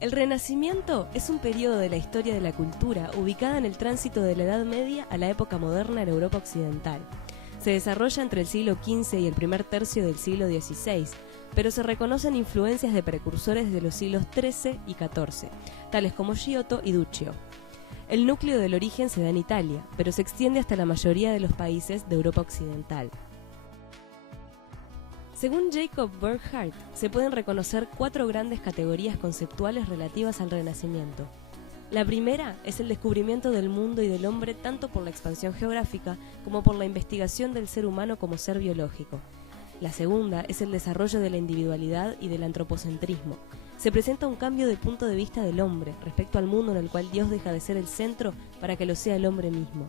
El Renacimiento es un periodo de la historia de la cultura ubicada en el tránsito de la Edad Media a la época moderna en Europa Occidental. Se desarrolla entre el siglo XV y el primer tercio del siglo XVI, pero se reconocen influencias de precursores de los siglos XIII y XIV, tales como Giotto y Duccio. El núcleo del origen se da en Italia, pero se extiende hasta la mayoría de los países de Europa Occidental. Según Jacob Burckhardt, se pueden reconocer 4 grandes categorías conceptuales relativas al Renacimiento. La primera es el descubrimiento del mundo y del hombre tanto por la expansión geográfica como por la investigación del ser humano como ser biológico. La segunda es el desarrollo de la individualidad y del antropocentrismo. Se presenta un cambio de punto de vista del hombre respecto al mundo en el cual Dios deja de ser el centro para que lo sea el hombre mismo.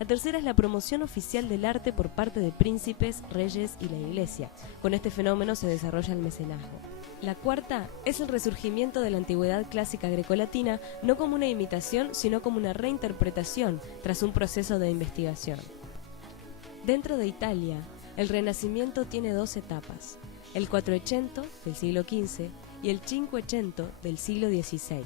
La tercera es la promoción oficial del arte por parte de príncipes, reyes y la Iglesia. Con este fenómeno se desarrolla el mecenazgo. La cuarta es el resurgimiento de la antigüedad clásica grecolatina, no como una imitación, sino como una reinterpretación tras un proceso de investigación. Dentro de Italia, el Renacimiento tiene 2 etapas: el Quattrocento del siglo XV y el Cinquecento del siglo XVI.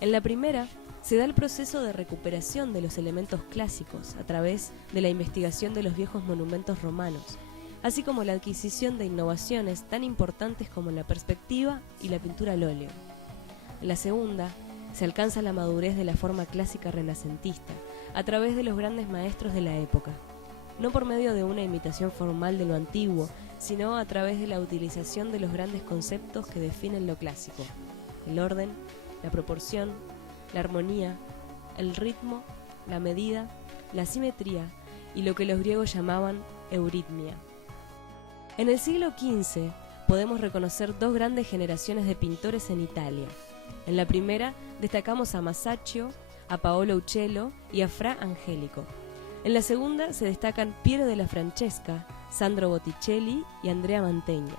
En la primera, se da el proceso de recuperación de los elementos clásicos a través de la investigación de los viejos monumentos romanos, así como la adquisición de innovaciones tan importantes como la perspectiva y la pintura al óleo. En la segunda, se alcanza la madurez de la forma clásica renacentista a través de los grandes maestros de la época, no por medio de una imitación formal de lo antiguo, sino a través de la utilización de los grandes conceptos que definen lo clásico: el orden, la proporción, la armonía, el ritmo, la medida, la simetría y lo que los griegos llamaban euritmia. En el siglo XV podemos reconocer 2 grandes generaciones de pintores en Italia. En la primera destacamos a Masaccio, a Paolo Uccello y a Fra Angelico. En la segunda se destacan Piero della Francesca, Sandro Botticelli y Andrea Mantegna.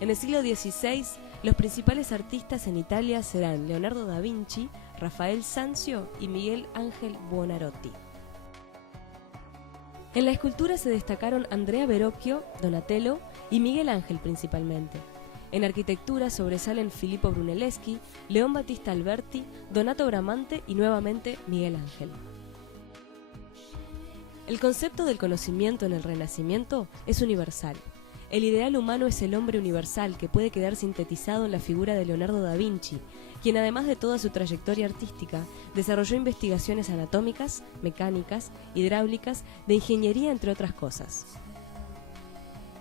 En el siglo XVI, los principales artistas en Italia serán Leonardo da Vinci, Rafael Sanzio y Miguel Ángel Buonarroti. En la escultura se destacaron Andrea Verrocchio, Donatello y Miguel Ángel principalmente. En arquitectura sobresalen Filippo Brunelleschi, León Battista Alberti, Donato Bramante y nuevamente Miguel Ángel. El concepto del conocimiento en el Renacimiento es universal. El ideal humano es el hombre universal que puede quedar sintetizado en la figura de Leonardo da Vinci, quien además de toda su trayectoria artística, desarrolló investigaciones anatómicas, mecánicas, hidráulicas, de ingeniería entre otras cosas.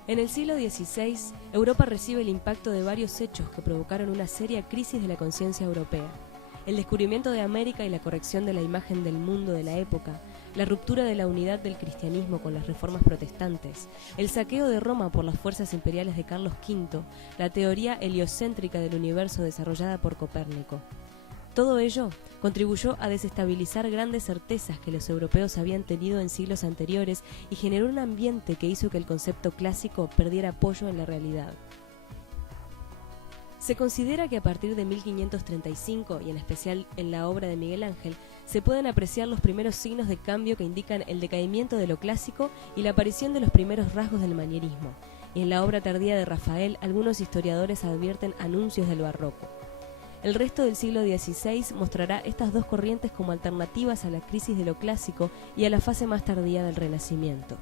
En el siglo XVI, Europa recibe el impacto de varios hechos que provocaron una seria crisis de la conciencia europea. El descubrimiento de América y la corrección de la imagen del mundo de la época, la ruptura de la unidad del cristianismo con las reformas protestantes, el saqueo de Roma por las fuerzas imperiales de Carlos V, la teoría heliocéntrica del universo desarrollada por Copérnico. Todo ello contribuyó a desestabilizar grandes certezas que los europeos habían tenido en siglos anteriores y generó un ambiente que hizo que el concepto clásico perdiera apoyo en la realidad. Se considera que a partir de 1535, y en especial en la obra de Miguel Ángel, se pueden apreciar los primeros signos de cambio que indican el decaimiento de lo clásico y la aparición de los primeros rasgos del manierismo. Y en la obra tardía de Rafael, algunos historiadores advierten anuncios del barroco. El resto del siglo XVI mostrará estas 2 corrientes como alternativas a la crisis de lo clásico y a la fase más tardía del Renacimiento.